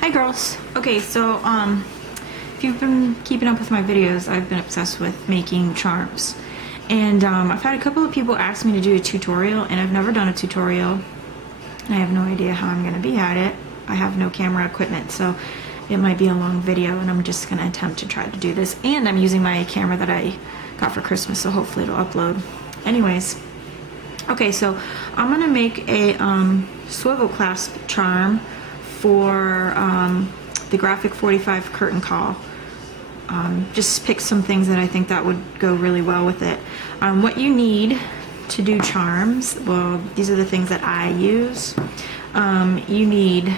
Hi girls. Okay, so if you've been keeping up with my videos, I've been obsessed with making charms. And I've had a couple of people ask me to do a tutorial, and I've never done a tutorial. And I have no idea how I'm going to be at it. I have no camera equipment, so it might be a long video, and I'm just going to attempt to try to do this. And I'm using my camera that I got for Christmas, so hopefully it'll upload. Anyways, okay, so I'm going to make a swivel clasp charm for the Graphic 45 curtain call. Just pick some things that I think that would go really well with it. What you need to do charms, well, these are the things that I use. You need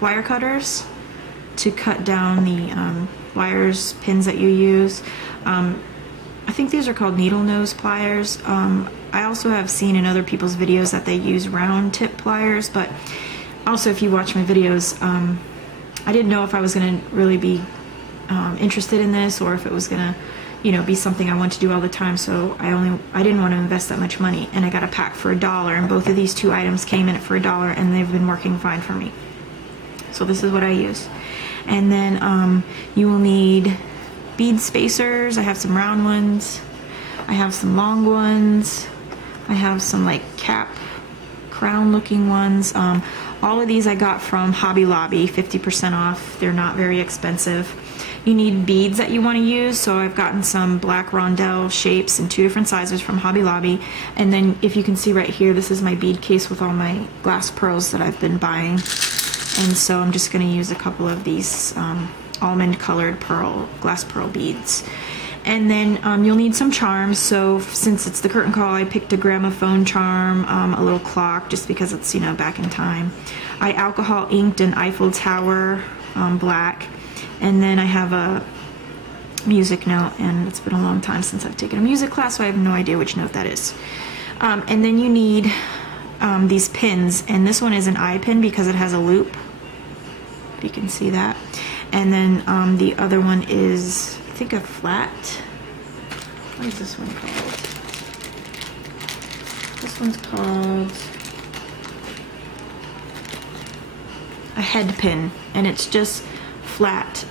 wire cutters to cut down the wires, pins that you use. I think these are called needle nose pliers. I also have seen in other people's videos that they use round tip pliers, but also if you watch my videos, I didn't know if I was going to really be interested in this, or if it was going to, you know, be something I want to do all the time, so I didn't want to invest that much money, and I got a pack for $1, and both of these two items came in for $1, and they've been working fine for me. So this is what I use. And then you will need bead spacers. I have some round ones, I have some long ones, I have some like cap crown looking ones. All of these I got from Hobby Lobby, 50% off. They're not very expensive. You need beads that you want to use, so I've gotten some black rondelle shapes in 2 different sizes from Hobby Lobby. And then if you can see right here, this is my bead case with all my glass pearls that I've been buying. And so I'm just going to use a couple of these almond colored glass pearl beads. And then you'll need some charms. So since it's the curtain call, I picked a gramophone charm, a little clock, just because it's, you know, back in time. I alcohol inked an Eiffel Tower black. And then I have a music note, and it's been a long time since I've taken a music class, so I have no idea which note that is. And then you need these pins, and this one is an eye pin because it has a loop. You can see that. And then the other one is, I think, a flat. What is this one called? This one's called a head pin, and it's just flat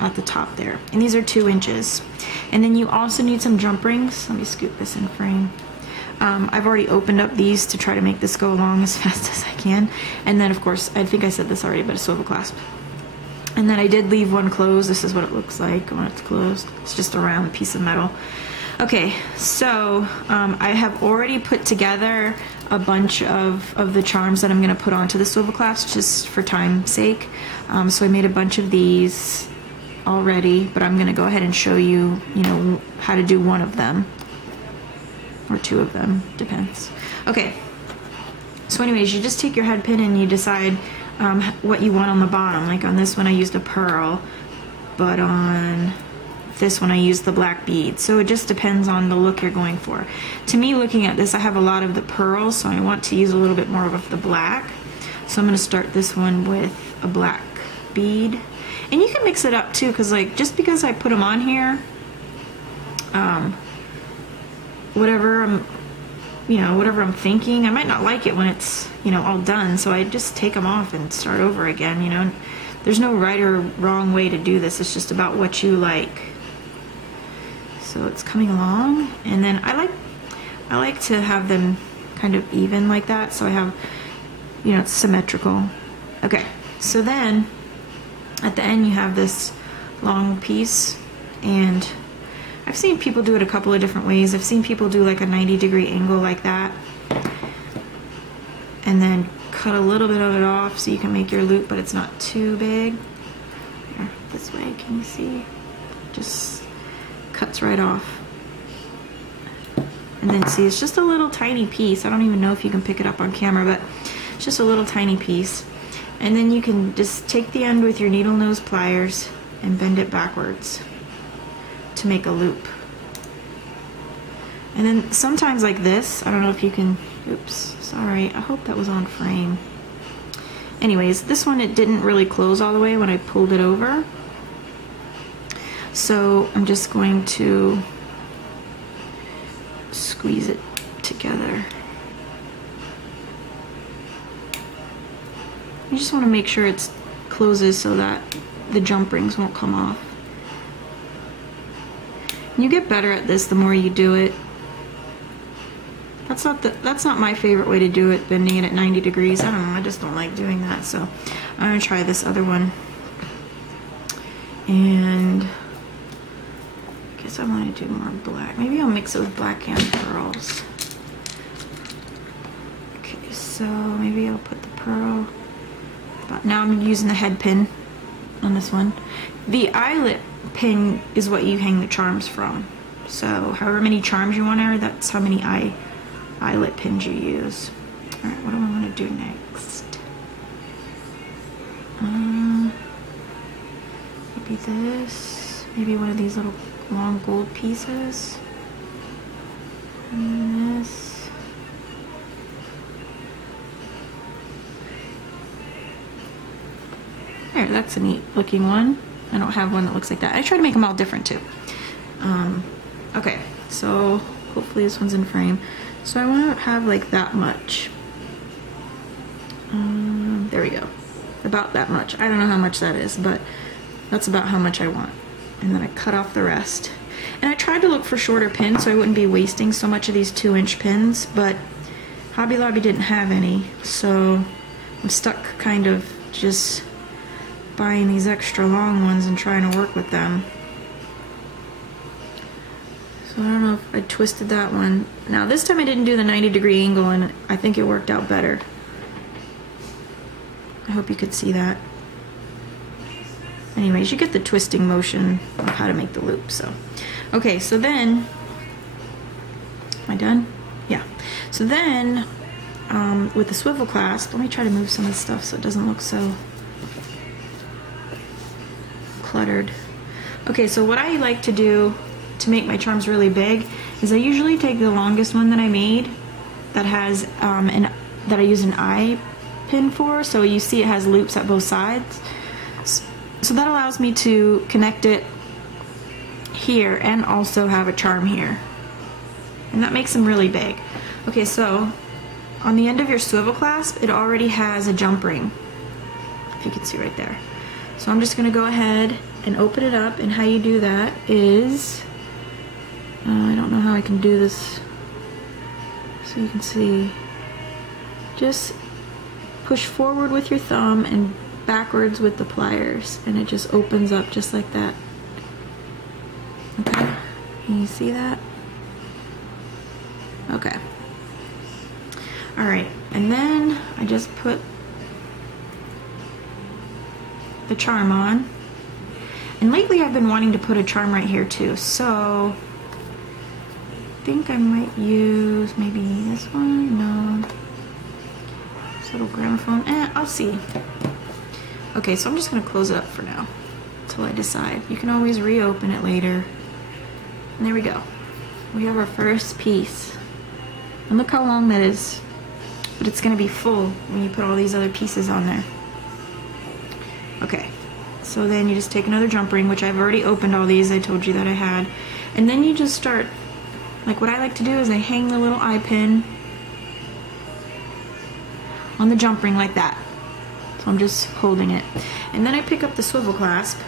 at the top there. And these are 2 inches. And then you also need some jump rings. Let me scoop this in frame. I've already opened up these to try to make this go along as fast as I can. And then, of course, I think I said this already, but a swivel clasp. And then I did leave one closed. This is what it looks like when it's closed. It's just a round piece of metal. Okay, so I have already put together a bunch of the charms that I'm going to put onto the swivel clasp, just for time's sake. So I made a bunch of these already, but I'm going to go ahead and show you, you know, how to do one of them. Or 2 of them, depends. Okay, so anyways, you just take your head pin and you decide what you want on the bottom. Like on this one I used a pearl, but on this one I used the black bead. So it just depends on the look you're going for. To me, looking at this, I have a lot of the pearls, so I want to use a little bit more of the black. So I'm going to start this one with a black bead. And you can mix it up too, because like, just because I put them on here, whatever I'm thinking, I might not like it when it's, you know, all done, so I just take them off and start over again, you know. There's no right or wrong way to do this, it's just about what you like. So it's coming along, and then I like to have them kind of even like that, so I have, you know, it's symmetrical. Okay, so then at the end you have this long piece, and I've seen people do it a couple of different ways. I've seen people do like a 90-degree angle like that, and then cut a little bit of it off so you can make your loop, but it's not too big. Here, this way, can you see? Just cuts right off. And then see, it's just a little tiny piece. I don't even know if you can pick it up on camera, but it's just a little tiny piece. And then you can just take the end with your needle nose pliers and bend it backwards to make a loop. And then sometimes like this, I don't know if you can, oops, sorry, I hope that was on frame. Anyways, this one, it didn't really close all the way when I pulled it over. So I'm just going to squeeze it together. You just want to make sure it closes so that the jump rings won't come off. You get better at this the more you do it. That's not my favorite way to do it, bending it at 90 degrees. I don't know, I just don't like doing that. So I'm gonna try this other one. And I guess I want to do more black. Maybe I'll mix it with black and pearls. Okay, so maybe I'll put the pearl. But now I'm using the head pin on this one. The eyelet pin is what you hang the charms from. So however many charms you want to, that's how many eyelet pins you use. Alright, what do I want to do next? Maybe this. Maybe one of these little long gold pieces. And this. There, that's a neat looking one. I don't have one that looks like that. I try to make them all different too. Okay, so hopefully this one's in frame. So I want to have like that much. There we go. About that much. I don't know how much that is, but that's about how much I want. And then I cut off the rest. And I tried to look for shorter pins so I wouldn't be wasting so much of these 2-inch pins, but Hobby Lobby didn't have any, so I'm stuck kind of just buying these extra long ones and trying to work with them. So I don't know if I twisted that one. Now this time I didn't do the 90-degree angle, and I think it worked out better. I hope you could see that. Anyways, you get the twisting motion of how to make the loop. So, okay, so then, am I done? Yeah. So then, with the swivel clasp, let me try to move some of the stuff so it doesn't look so cluttered. Okay, so what I like to do to make my charms really big is I usually take the longest one that I made that has that I use an eye pin for, so you see it has loops at both sides. So that allows me to connect it here and also have a charm here. And that makes them really big. Okay, so on the end of your swivel clasp, it already has a jump ring, if you can see right there. So I'm just going to go ahead and open it up, and how you do that is, I don't know how I can do this so you can see, just push forward with your thumb and backwards with the pliers, and it just opens up just like that. Okay, can you see that? Okay. Alright, and then I just put the charm on. And lately I've been wanting to put a charm right here too, so I think I might use maybe this one. No. This little gramophone. I'll see. Okay, so I'm just going to close it up for now until I decide. You can always reopen it later. And there we go. We have our first piece. And look how long that is. But it's going to be full when you put all these other pieces on there. Okay, so then you just take another jump ring, which I've already opened all these. I told you that I had. And then you just start, like what I like to do is I hang the little eye pin on the jump ring like that. So I'm just holding it. And then I pick up the swivel clasp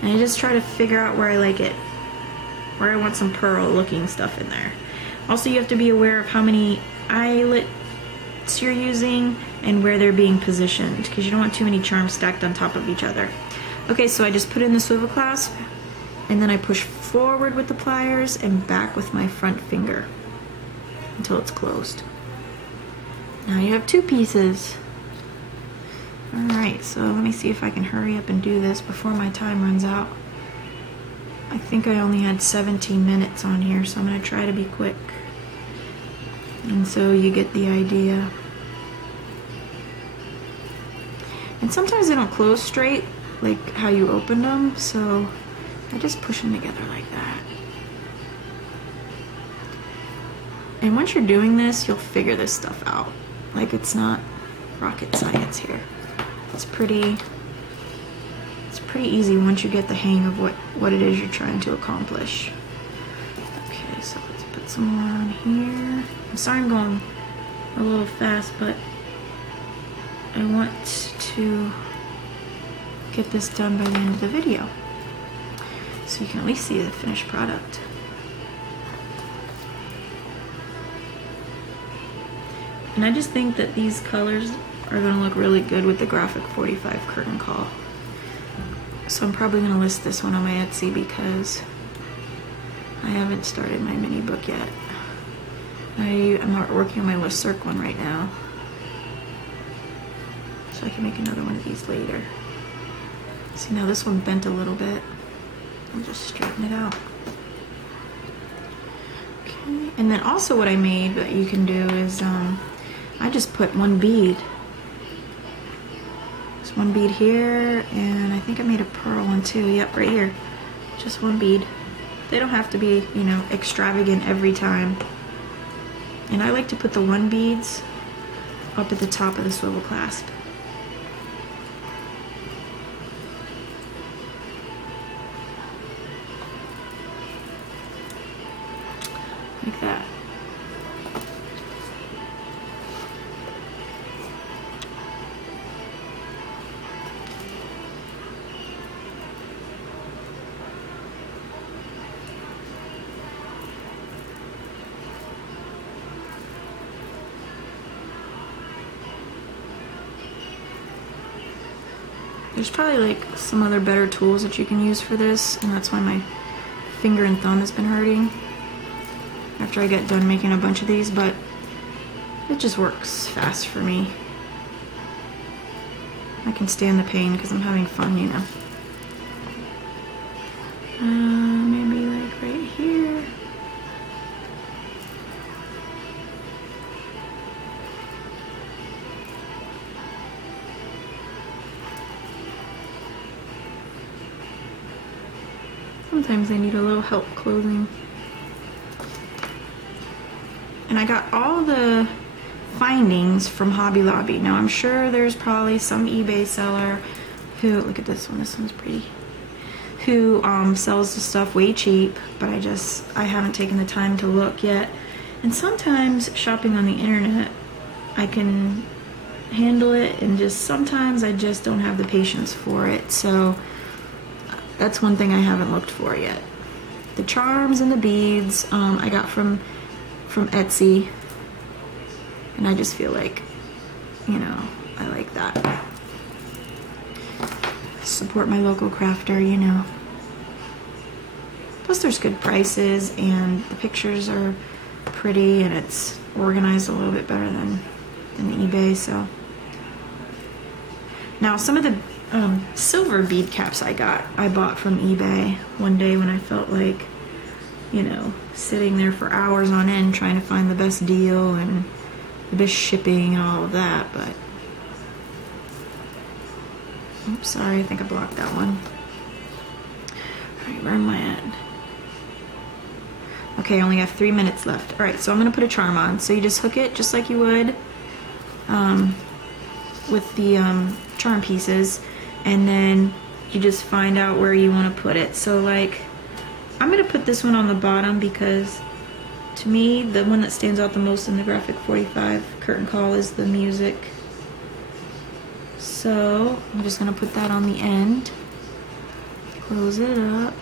and I just try to figure out where I like it, where I want some pearl looking stuff in there. Also, you have to be aware of how many eyelets you're using and where they're being positioned, because you don't want too many charms stacked on top of each other. Okay, so I just put in the swivel clasp and then I push forward with the pliers and back with my front finger until it's closed. Now you have two pieces. Alright, so let me see if I can hurry up and do this before my time runs out. I think I only had 17 minutes on here, so I'm going to try to be quick. And so you get the idea. And sometimes they don't close straight, like how you opened them, so I just push them together like that. And once you're doing this, you'll figure this stuff out. Like, it's not rocket science here. It's pretty easy once you get the hang of what it is you're trying to accomplish. Okay, so let's put some more on here. I'm sorry I'm going a little fast, but I want to get this done by the end of the video, so you can at least see the finished product. And I just think that these colors are going to look really good with the graphic 45 curtain call. So I'm probably going to list this one on my Etsy because I haven't started my mini book yet. I'm not working on my listserv one right now, so I can make another one of these later. See, now this one bent a little bit. I'll just straighten it out. Okay, and then also what I made that you can do is I just put one bead. There's one bead here, and I think I made a pearl one too. Yep, right here. Just one bead. They don't have to be, you know, extravagant every time. And I like to put the one beads up at the top of the swivel clasp. Like that. There's probably like some other better tools that you can use for this, and that's why my finger and thumb has been hurting after I get done making a bunch of these, but it just works fast for me. I can stand the pain because I'm having fun, you know. Maybe like right here. Sometimes I need a little help closing. And I got all the findings from Hobby Lobby. Now I'm sure there's probably some eBay seller who, look at this one's pretty, who sells the stuff way cheap, but I haven't taken the time to look yet. And sometimes shopping on the internet, I can handle it, and just sometimes I just don't have the patience for it. So that's one thing I haven't looked for yet. The charms and the beads I got from Etsy, and I just feel like, you know, I like that. Support my local crafter, you know. Plus there's good prices, and the pictures are pretty, and it's organized a little bit better than eBay. So now some of the silver bead caps I bought from eBay one day when I felt like, you know, sitting there for hours on end trying to find the best deal and the best shipping and all of that. But oops, sorry, I think I blocked that one. Alright, where am I at? Okay, I only have 3 minutes left. Alright, so I'm gonna put a charm on. So you just hook it just like you would with the charm pieces, and then you just find out where you want to put it. So like, I'm going to put this one on the bottom because to me the one that stands out the most in the graphic 45 curtain call is the music. So I'm just going to put that on the end, close it up.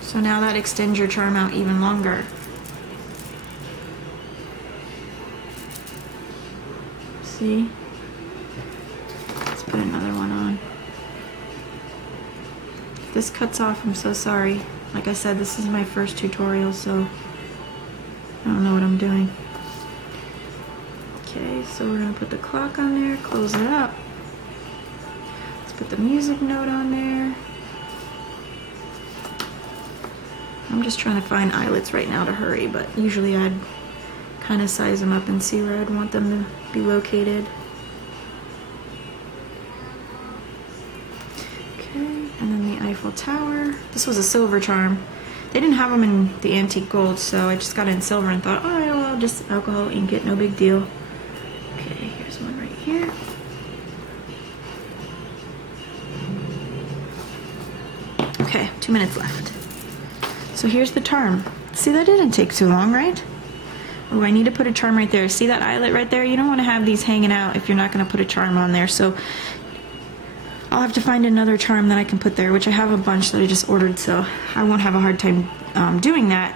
So now that extends your charm out even longer. See? Let's put another one on. If this cuts off, I'm so sorry. Like I said, this is my first tutorial, so I don't know what I'm doing. Okay, so we're gonna put the clock on there, close it up. Let's put the music note on there. I'm just trying to find eyelets right now to hurry, but usually I'd kind of size them up and see where I'd want them to be located. Okay, and then the Eiffel Tower. This was a silver charm. They didn't have them in the antique gold, so I just got it in silver and thought, oh, well, I'll just alcohol ink it, no big deal. Okay, here's one right here. Okay, 2 minutes left. So here's the charm. See, that didn't take too long, right? Oh, I need to put a charm right there. See that eyelet right there? You don't want to have these hanging out if you're not going to put a charm on there. So I'll have to find another charm that I can put there, which I have a bunch that I just ordered, so I won't have a hard time doing that.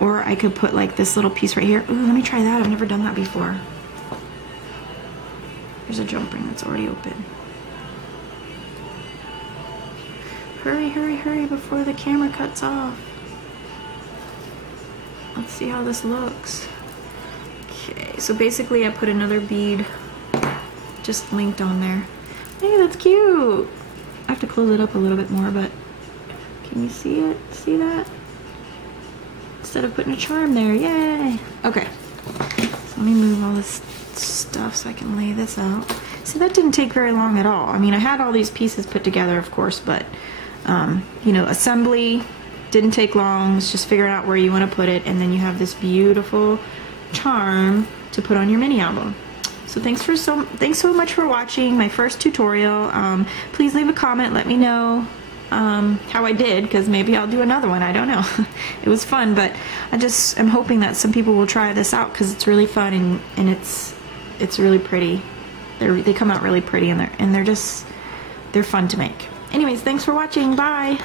Or I could put like this little piece right here. Ooh, let me try that. I've never done that before. There's a jump ring that's already open. Hurry, hurry, hurry before the camera cuts off. Let's see how this looks. Okay, so basically I put another bead just linked on there. Hey, that's cute. I have to close it up a little bit more, but can you see it? See that? Instead of putting a charm there, yay! Okay, so let me move all this stuff so I can lay this out. See, that didn't take very long at all. I mean, I had all these pieces put together, of course, but you know, assembly didn't take long. It's just figuring out where you want to put it, and then you have this beautiful charm to put on your mini album. So thanks so much for watching my first tutorial. Please leave a comment, let me know how I did, because maybe I'll do another one. I don't know. It was fun, but I'm hoping that some people will try this out because it's really fun and it's really pretty. They come out really pretty, and they're fun to make. Anyways, thanks for watching. Bye.